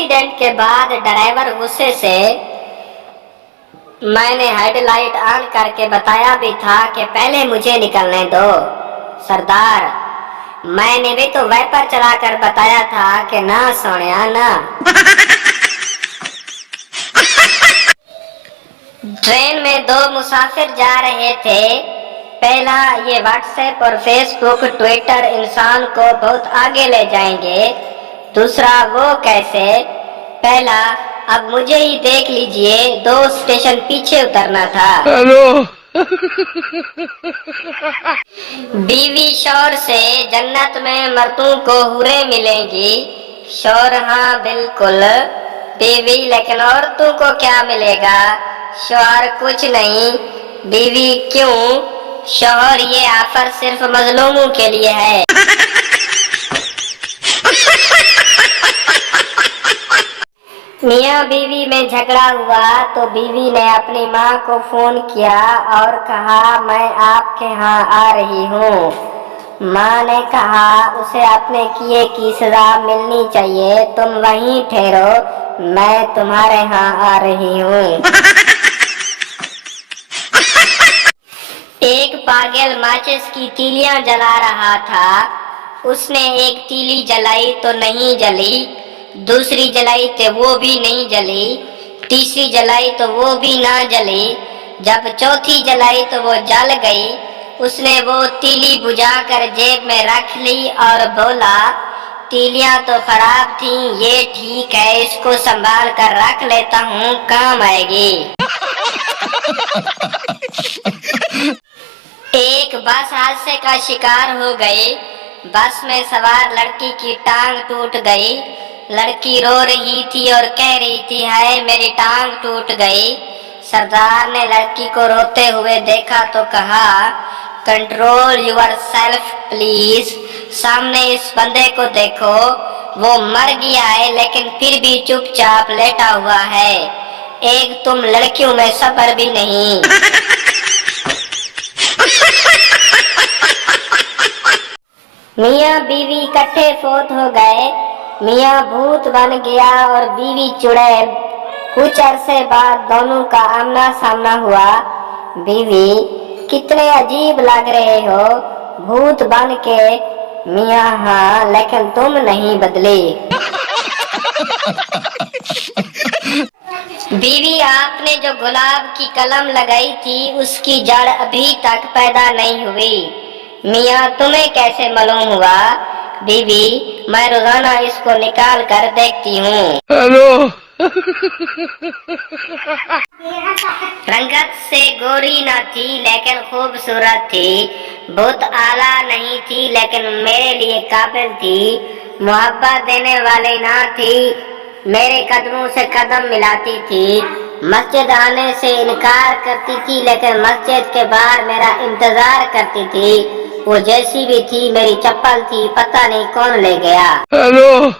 Accident के बाद driver गुस्से से मैंने हेडलाइट ऑन करके बताया भी था कि पहले मुझे निकलने दो। सरदार, मैंने भी तो वाइपर चलाकर बताया था कि ना सोनिया ना। ट्रेन में दो मुसाफिर जा रहे थे। पहला, ये व्हाट्सएप और फेसबुक ट्विटर इंसान को बहुत आगे ले जाएंगे। दूसरा, वो कैसे? पहला, अब मुझे ही देख लीजिए, 2 स्टेशन पीछे उतरना था। हेलो। बीवी शौहर से जन्नत में मर्दों को हुरें मिलेंगी। शौहर, हाँ बिल्कुल। बीवी, लेकिन औरतों को क्या मिलेगा? शौहर, कुछ नहीं। बीवी, क्यों? शौहर, ये ऑफर सिर्फ मजलूमों के लिए है। मियाँ बीवी में झगड़ा हुआ तो बीवी ने अपनी माँ को फोन किया और कहा, मैं आपके यहाँ आ रही हूँ। माँ ने कहा, उसे अपने किए की सजा मिलनी चाहिए, तुम वहीं ठहरो, मैं तुम्हारे यहाँ आ रही हूँ। एक पागल माचिस की तीलियां जला रहा था। उसने एक तीली जलाई तो नहीं जली, दूसरी जलाई तो वो भी नहीं जली, तीसरी जलाई तो वो भी ना जली, जब चौथी जलाई तो वो जल गई। उसने वो तीली बुझाकर जेब में रख ली और बोला, तीलियां तो खराब थी, ये ठीक है, इसको संभाल कर रख लेता हूँ, काम आएगी। एक बस हादसे का शिकार हो गई। बस में सवार लड़की की टांग टूट गई। लड़की रो रही थी और कह रही थी, हाय मेरी टांग टूट गई। सरदार ने लड़की को रोते हुए देखा तो कहा, कंट्रोल यूर सेल्फ प्लीज। सामने इस बंदे को देखो, वो मर गया है लेकिन फिर भी चुपचाप लेटा हुआ है। एक तुम लड़कियों में सब्र भी नहीं। मियाँ बीवी इकट्ठे फोत हो गए। मियाँ भूत बन गया और बीवी चुड़ैल। कुछ अरसे बाद दोनों का आमना सामना हुआ। बीवी, कितने अजीब लग रहे हो भूत बन के। मियाँ, हाँ, लेकिन तुम नहीं बदली। बीवी, आपने जो गुलाब की कलम लगाई थी उसकी जड़ अभी तक पैदा नहीं हुई। मियाँ, तुम्हें कैसे मालूम हुआ? बीवी, मैं रोजाना इसको निकाल कर देखती हूँ। हेलो। रंगत से गोरी न थी लेकिन खूबसूरत थी। बहुत आला नहीं थी लेकिन मेरे लिए काबिल थी। मोहब्बत देने वाली ना थी, मेरे कदमों से कदम मिलाती थी। मस्जिद आने से इनकार करती थी लेकिन मस्जिद के बाहर मेरा इंतजार करती थी। वो जैसी भी थी मेरी चप्पल थी, पता नहीं कौन ले गया। हेलो।